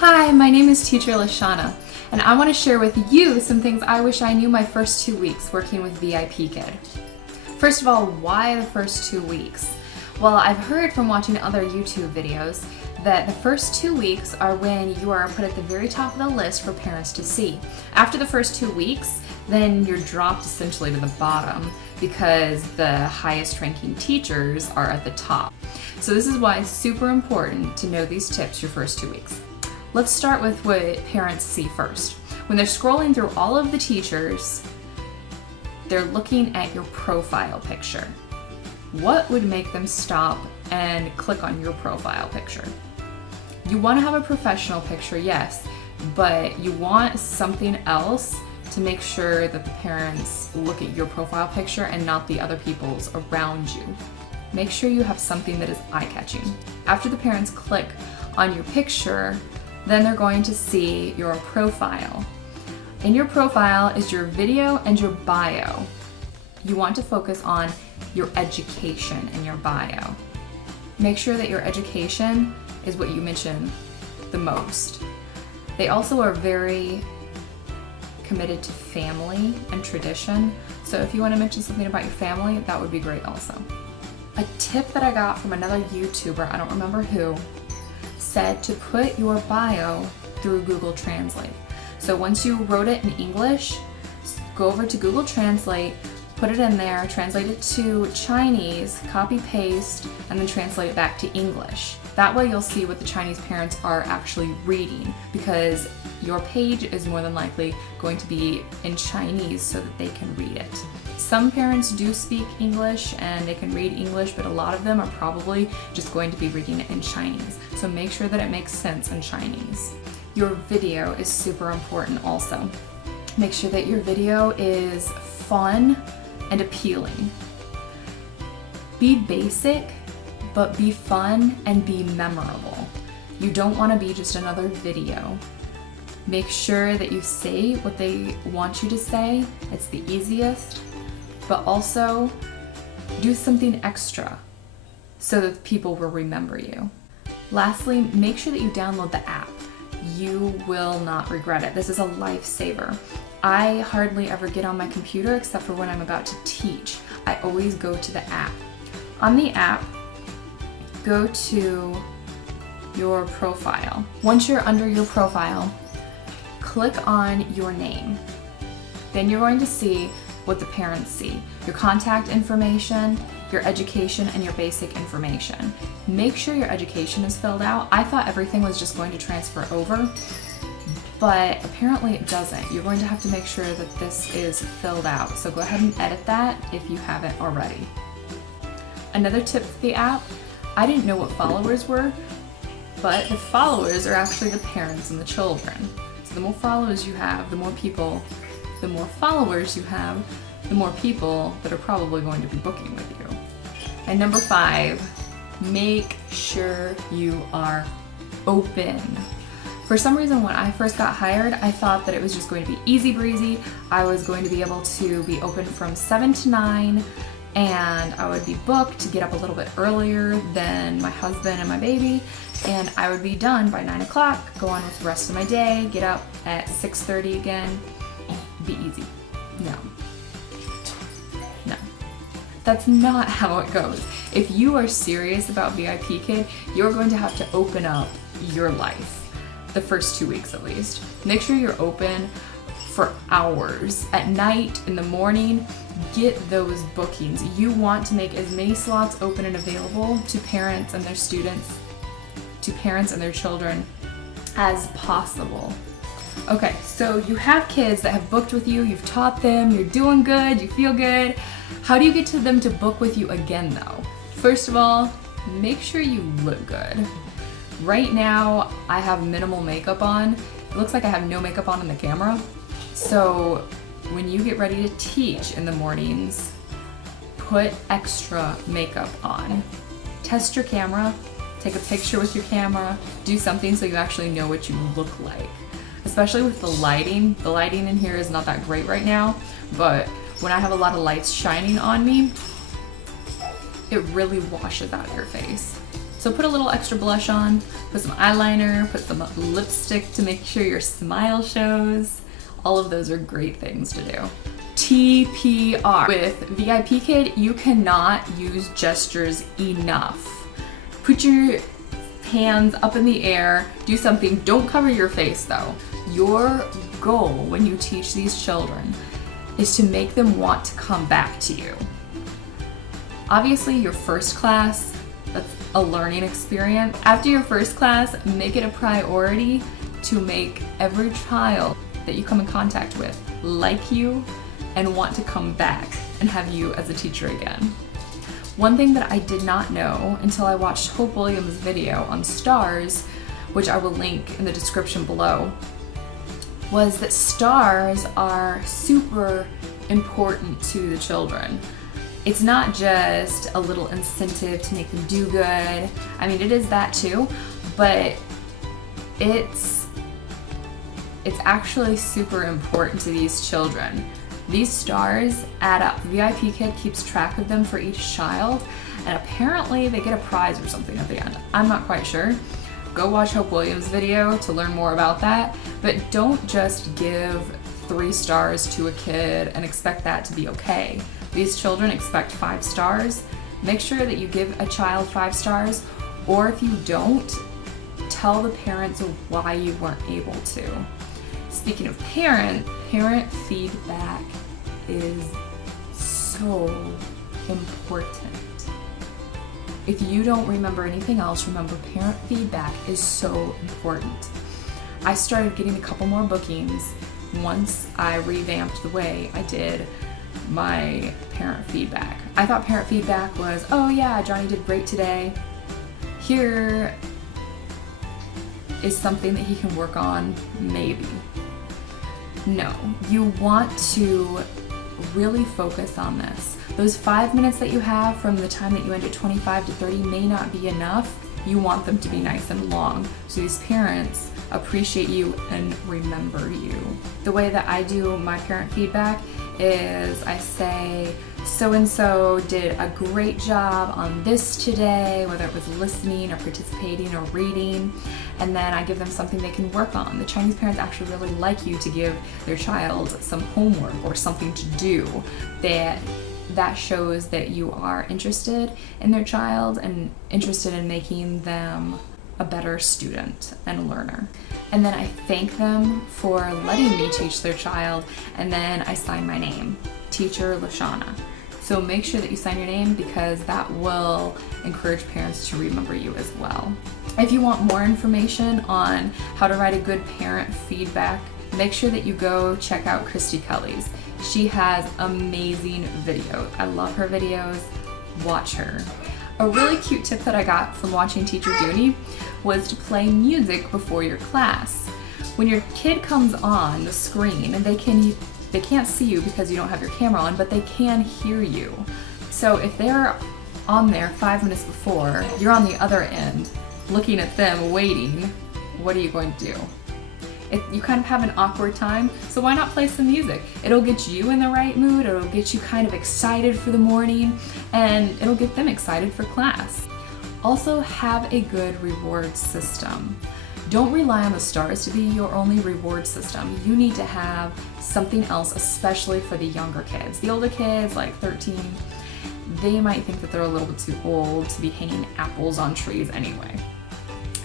Hi, my name is Teacher Lashana, and I want to share with you some things I wish I knew my first 2 weeks working with VIPKID. First of all, why the first 2 weeks? Well, I've heard from watching other YouTube videos that the first 2 weeks are when you are put at the very top of the list for parents to see. After the first 2 weeks, then you're dropped essentially to the bottom because the highest ranking teachers are at the top. So this is why it's super important to know these tips your first 2 weeks. Let's start with what parents see first. When they're scrolling through all of the teachers, they're looking at your profile picture. What would make them stop and click on your profile picture? You want to have a professional picture, yes, but you want something else to make sure that the parents look at your profile picture and not the other people's around you. Make sure you have something that is eye-catching. After the parents click on your picture, then they're going to see your profile. In your profile is your video and your bio. You want to focus on your education in your bio. Make sure that your education is what you mention the most. They also are very committed to family and tradition, so if you want to mention something about your family, that would be great also. A tip that I got from another YouTuber, I don't remember who, said to put your bio through Google Translate. So once you wrote it in English, go over to Google Translate, put it in there, translate it to Chinese, copy paste, and then translate it back to English. That way you'll see what the Chinese parents are actually reading, because your page is more than likely going to be in Chinese so that they can read it. Some parents do speak English and they can read English, but a lot of them are probably just going to be reading it in Chinese. So make sure that it makes sense in Chinese. Your video is super important also. Make sure that your video is fun and appealing. Be basic, but be fun and be memorable. You don't want to be just another video. Make sure that you say what they want you to say. It's the easiest, but also do something extra so that people will remember you. Lastly, make sure that you download the app. You will not regret it. This is a lifesaver. I hardly ever get on my computer except for when I'm about to teach. I always go to the app. On the app, go to your profile. Once you're under your profile, click on your name. Then you're going to see what the parents see. Your contact information, your education, and your basic information. Make sure your education is filled out. I thought everything was just going to transfer over, but apparently it doesn't. You're going to have to make sure that this is filled out. So go ahead and edit that if you haven't already. Another tip for the app, I didn't know what followers were, but the followers are actually the parents and the children. So the more followers you have, the more followers you have, the more people that are probably going to be booking with you. And number 5, make sure you are open. For some reason, when I first got hired, I thought that it was just going to be easy breezy. I was going to be able to be open from 7 to 9, and I would be booked to get up a little bit earlier than my husband and my baby, and I would be done by 9 o'clock, go on with the rest of my day, get up at 6:30 again, be easy. No. That's not how it goes. If you are serious about VIPKID, you're going to have to open up your life, the first 2 weeks at least. Make sure you're open for hours. At night, in the morning, get those bookings. You want to make as many slots open and available to parents and their students, to parents and their children as possible. Okay, so you have kids that have booked with you, you've taught them, you're doing good, you feel good. How do you get to them to book with you again though? First of all, make sure you look good. Right now, I have minimal makeup on. It looks like I have no makeup on in the camera. So when you get ready to teach in the mornings, put extra makeup on. Test your camera, take a picture with your camera, do something so you actually know what you look like. Especially with the lighting. The lighting in here is not that great right now, but when I have a lot of lights shining on me, it really washes out your face. So So put a little extra blush on, put some eyeliner, put some lipstick to make sure your smile shows. All of those are great things to do. TPR. With VIPKid, you cannot use gestures enough. Put your hands up in the air, do something. Don't cover your face though. Your goal when you teach these children is to make them want to come back to you. Obviously, your first class, that's a learning experience. After your first class, make it a priority to make every child that you come in contact with like you and want to come back and have you as a teacher again. One thing that I did not know until I watched Hope Williams' video on stars, which I will link in the description below, was that stars are super important to the children. It's not just a little incentive to make them do good. I mean, it is that too, but it's actually super important to these children. These stars add up. VIPKid keeps track of them for each child, and apparently they get a prize or something at the end. I'm not quite sure. Go watch Hope Williams' video to learn more about that, but don't just give 3 stars to a kid and expect that to be okay. These children expect 5 stars. Make sure that you give a child 5 stars, or if you don't, tell the parents why you weren't able to. Speaking of parent feedback is so important. If you don't remember anything else, remember parent feedback is so important. I started getting a couple more bookings once I revamped the way I did my parent feedback. I thought parent feedback was, oh yeah, Johnny did great today. Here is something that he can work on, maybe. No, you want to really focus on this. Those 5 minutes that you have from the time that you end at 25 to 30 may not be enough. You want them to be nice and long, so these parents appreciate you and remember you. The way that I do my parent feedback is I say, so-and-so did a great job on this today, whether it was listening or participating or reading, and then I give them something they can work on. The Chinese parents actually really like you to give their child some homework or something to do that shows that you are interested in their child and interested in making them a better student and learner. And then I thank them for letting me teach their child, and then I sign my name, Teacher Lashana. So make sure that you sign your name because that will encourage parents to remember you as well. If you want more information on how to write a good parent feedback, make sure that you go check out Christy Kelly's. She has amazing videos. I love her videos. Watch her. A really cute tip that I got from watching Teacher Duni was to play music before your class. When your kid comes on the screen, and they can't see you because you don't have your camera on, but they can hear you. So if they're on there 5 minutes before, you're on the other end, looking at them, waiting, what are you going to do? You kind of have an awkward time, so why not play some music? It'll get you in the right mood, it'll get you kind of excited for the morning, and it'll get them excited for class. Also, have a good reward system. Don't rely on the stars to be your only reward system. You need to have something else, especially for the younger kids. The older kids, like 13, they might think that they're a little bit too old to be hanging apples on trees anyway.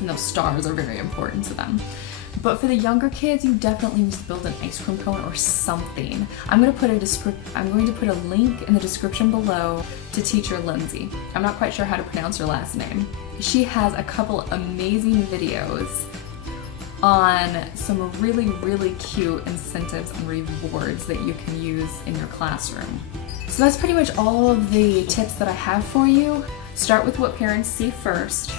And those stars are very important to them. But for the younger kids, you definitely need to build an ice cream cone or something. I'm going to put a link in the description below to Teacher Lindsey. I'm not quite sure how to pronounce her last name. She has a couple amazing videos on some really, really cute incentives and rewards that you can use in your classroom. So that's pretty much all of the tips that I have for you. Start with what parents see first.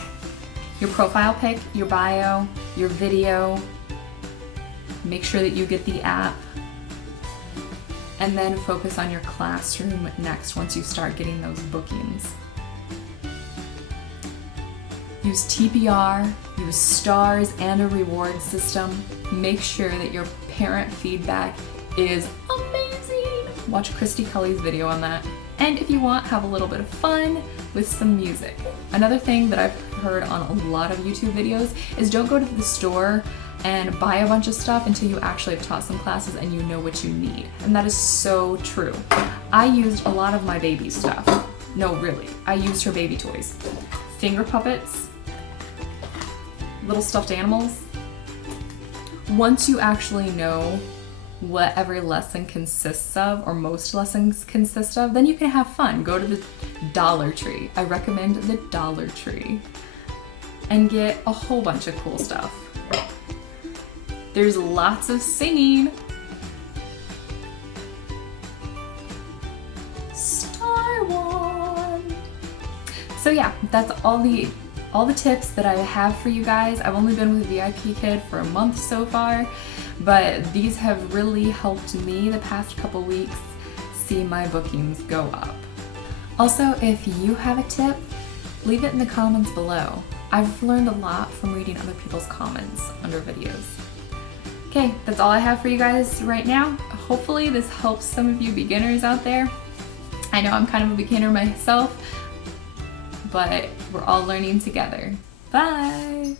Your profile pic, your bio, your video. Make sure that you get the app. And then focus on your classroom next once you start getting those bookings. Use TPR, use stars and a reward system. Make sure that your parent feedback is amazing. Watch Christy Kelly's video on that. And if you want, have a little bit of fun with some music. Another thing that I've heard on a lot of YouTube videos is don't go to the store and buy a bunch of stuff until you actually have taught some classes and you know what you need. And that is so true. I used a lot of my baby stuff. No, really, I used her baby toys. Finger puppets, little stuffed animals. Once you actually know what every lesson consists of, or most lessons consist of, then you can have fun. Go to the Dollar Tree. I recommend the Dollar Tree. And get a whole bunch of cool stuff. There's lots of singing. Star Wand. So yeah, that's all the tips that I have for you guys. I've only been with VIPKID for a month so far, but these have really helped me the past couple weeks see my bookings go up. Also, if you have a tip, leave it in the comments below. I've learned a lot from reading other people's comments under videos. Okay, that's all I have for you guys right now. Hopefully this helps some of you beginners out there. I know I'm kind of a beginner myself, but we're all learning together. Bye!